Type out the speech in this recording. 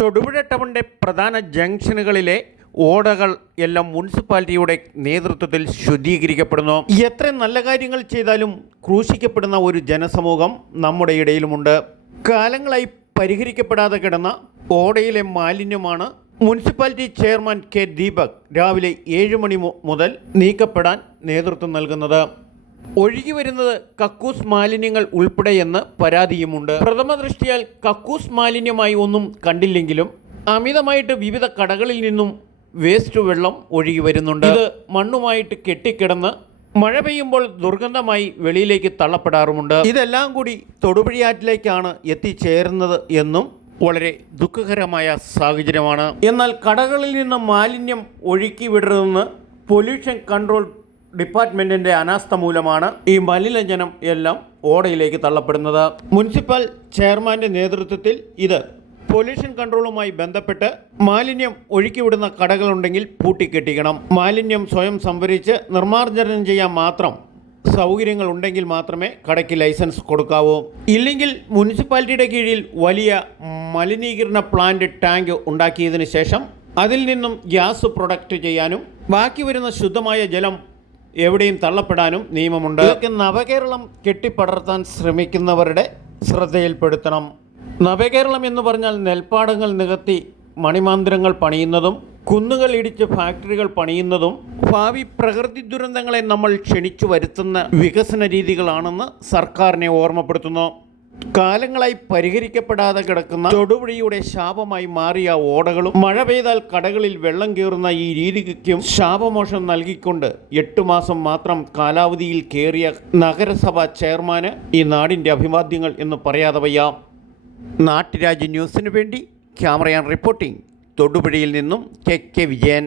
തൊടുപുഴ ടൗണിൻ്റെ പ്രധാന ജംഗ്ഷനുകളിലെ ഓടകൾ എല്ലാം മുനിസിപ്പാലിറ്റിയുടെ നേതൃത്വത്തിൽ ശുദ്ധീകരിക്കപ്പെടുന്നു. എത്ര നല്ല കാര്യങ്ങൾ ചെയ്താലും ക്രൂശിക്കപ്പെടുന്ന ഒരു ജനസമൂഹം നമ്മുടെ ഇടയിലുമുണ്ട്. കാലങ്ങളായി പരിഹരിക്കപ്പെടാതെ കിടന്ന ഓടയിലെ മാലിന്യമാണ് മുനിസിപ്പാലിറ്റി ചെയർമാൻ കെ ദീപക് രാവിലെ 7 മണി മുതൽ നീക്കപ്പെടാൻ നേതൃത്വം നൽകുന്നത്. ഒഴുകി വരുന്നത് കക്കൂസ് മാലിന്യങ്ങൾ ഉൾപ്പെടെയെന്ന് പരാതിയുമുണ്ട്. പ്രഥമ ദൃഷ്ടിയാൽ കക്കൂസ് മാലിന്യമായി ഒന്നും കണ്ടില്ലെങ്കിലും അമിതമായിട്ട് വിവിധ കടകളിൽ നിന്നും വേസ്റ്റ് വെള്ളം ഒഴുകി വരുന്നുണ്ട്. ഇത് മണ്ണുമായിട്ട് കെട്ടിക്കിടന്ന് മഴ പെയ്യുമ്പോൾ ദുർഗന്ധമായി വെളിയിലേക്ക് തള്ളപ്പെടാറുമുണ്ട്. ഇതെല്ലാം കൂടി തൊടുപുഴയാറ്റിലേക്കാണ് എത്തിച്ചേരുന്നത് എന്നും വളരെ ദുഃഖകരമായ സാഹചര്യമാണ്. എന്നാൽ കടകളിൽ നിന്ന് മാലിന്യം ഒഴുക്കി വിടരുതെന്ന് പൊല്യൂഷൻ കൺട്രോൾ ഡിപ്പാർട്ട്മെൻറ്റിൻ്റെ അനാസ്ഥ മൂലമാണ് ഈ മലിനജലം എല്ലാം ഓടയിലേക്ക് തള്ളപ്പെടുന്നത്. മുനിസിപ്പൽ ചെയർമാൻ്റെ നേതൃത്വത്തിൽ ഇത് പൊല്യൂഷൻ കൺട്രോളുമായി ബന്ധപ്പെട്ട് മാലിന്യം ഒഴുക്കിവിടുന്ന കടകളുണ്ടെങ്കിൽ പൂട്ടിക്കെട്ടിക്കണം. മാലിന്യം സ്വയം സംഭരിച്ച് നിർമ്മാർജ്ജനം ചെയ്യാൻ മാത്രം സൗകര്യങ്ങൾ ഉണ്ടെങ്കിൽ മാത്രമേ കടയ്ക്ക് ലൈസൻസ് കൊടുക്കാവൂ. ഇല്ലെങ്കിൽ മുനിസിപ്പാലിറ്റിയുടെ കീഴിൽ വലിയ മലിനീകരണ പ്ലാന്റ് ടാങ്ക് ഉണ്ടാക്കിയതിന് ശേഷം അതിൽ നിന്നും ഗ്യാസ് പ്രൊഡക്റ്റ് ചെയ്യാനും ബാക്കി വരുന്ന ശുദ്ധമായ ജലം എവിടെയും തള്ളപ്പെടാനും നിയമമുണ്ട്. ഇതൊക്കെ നവകേരളം കെട്ടിപ്പടർത്താൻ ശ്രമിക്കുന്നവരുടെ ശ്രദ്ധയിൽപ്പെടുത്തണം. നവകേരളം എന്ന് പറഞ്ഞാൽ നെൽപ്പാടങ്ങൾ നികത്തി മണിമന്ദിരങ്ങൾ പണിയുന്നതും കുന്നുകൾ ഇടിച്ച് ഫാക്ടറികൾ പണിയുന്നതും ഭാവി പ്രകൃതി ദുരന്തങ്ങളെ നമ്മൾ ക്ഷണിച്ചു വരുത്തുന്ന വികസന രീതികളാണെന്ന് സർക്കാരിനെ ഓർമ്മപ്പെടുത്തുന്നു. കാലങ്ങളായി പരിഹരിക്കപ്പെടാതെ കിടക്കുന്ന തൊടുപുഴയുടെ ശാപമായി മാറിയ ഓടകളും മഴ പെയ്താൽ കടകളിൽ വെള്ളം കയറുന്ന ഈ രീതിക്കും ശാപമോഷം നൽകിക്കൊണ്ട് 8 മാസം മാത്രം കാലാവധിയിൽ കയറിയ നഗരസഭാ ചെയർമാന് ഈ നാടിൻ്റെ അഭിവാദ്യങ്ങൾ എന്ന് പറയാതെ വയ്യ. നാട്ടുരാജ്യ ന്യൂസിനു വേണ്ടി ക്യാമറയാൻ റിപ്പോർട്ടിംഗ് തൊടുപുഴയിൽ നിന്നും കെ വിജയൻ.